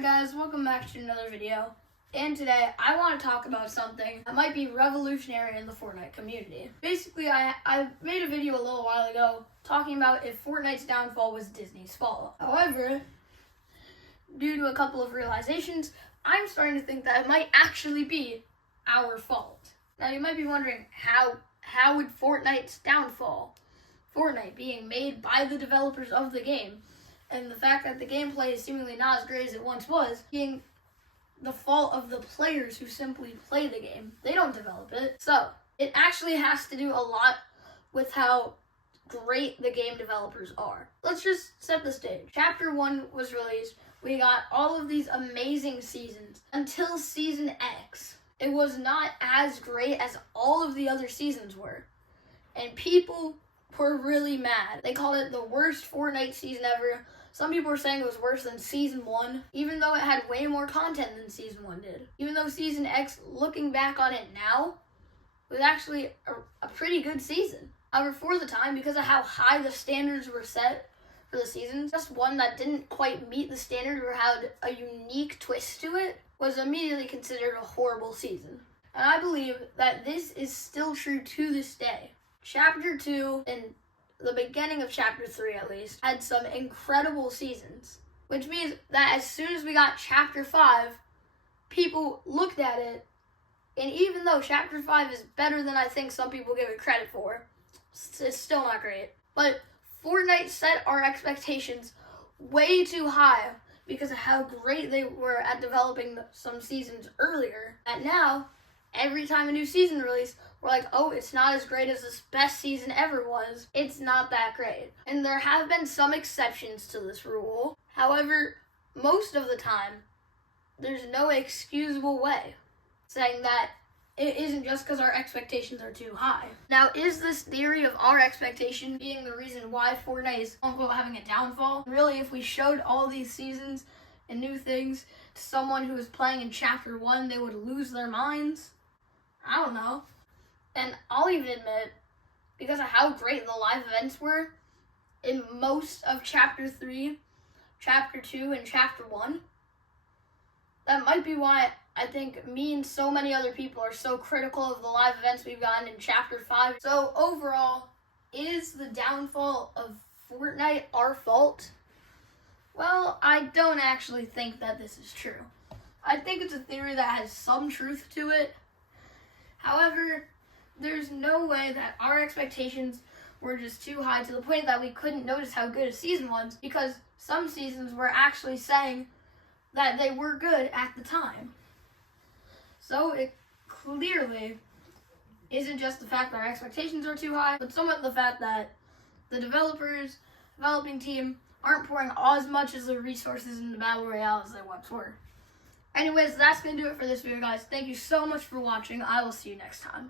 Hi guys, welcome back to another video. And today I want to talk about something that might be revolutionary in the Fortnite community. Basically, I made a video a little while ago talking about if Fortnite's downfall was Disney's fault. However, due to a couple of realizations, I'm starting to think that it might actually be our fault. Now you might be wondering, how would Fortnite's downfall, Fortnite being made by the developers of the game, and the fact that the gameplay is seemingly not as great as it once was, being the fault of the players who simply play the game. They don't develop it. So, it actually has to do a lot with how great the game developers are. Let's just set the stage. Chapter 1 was released. We got all of these amazing seasons until Season X. It was not as great as all of the other seasons were. And people were really mad. They called it the worst Fortnite season ever. Some people were saying it was worse than Season 1, even though it had way more content than Season 1 did. Even though Season X, looking back on it now, was actually a pretty good season. However, for the time, because of how high the standards were set for the seasons, just one that didn't quite meet the standard or had a unique twist to it was immediately considered a horrible season. And I believe that this is still true to this day. Chapter 2 and the beginning of Chapter 3 at least, had some incredible seasons. Which means that as soon as we got Chapter 5, people looked at it, and even though Chapter 5 is better than I think some people give it credit for, it's still not great. But Fortnite set our expectations way too high because of how great they were at developing some seasons earlier. And now, every time a new season released, we're like, oh, it's not as great as this best season ever was. It's not that great. And there have been some exceptions to this rule. However, most of the time, there's no excusable way saying that it isn't just because our expectations are too high. Now, is this theory of our expectation being the reason why Fortnite is quote-unquote having a downfall? Really, if we showed all these seasons and new things to someone who was playing in Chapter 1, they would lose their minds? I don't know. And I'll even admit, because of how great the live events were in most of Chapter 3, Chapter 2, and Chapter 1, that might be why I think me and so many other people are so critical of the live events we've gotten in Chapter 5. So overall, is the downfall of Fortnite our fault? Well, I don't actually think that this is true. I think it's a theory that has some truth to it. However, there's no way that our expectations were just too high to the point that we couldn't notice how good a season was, because some seasons were actually saying that they were good at the time. So it clearly isn't just the fact that our expectations are too high, but somewhat the fact that the developing team, aren't pouring as much as the resources in the Battle Royale as they once were. Anyways, that's going to do it for this video, guys. Thank you so much for watching. I will see you next time.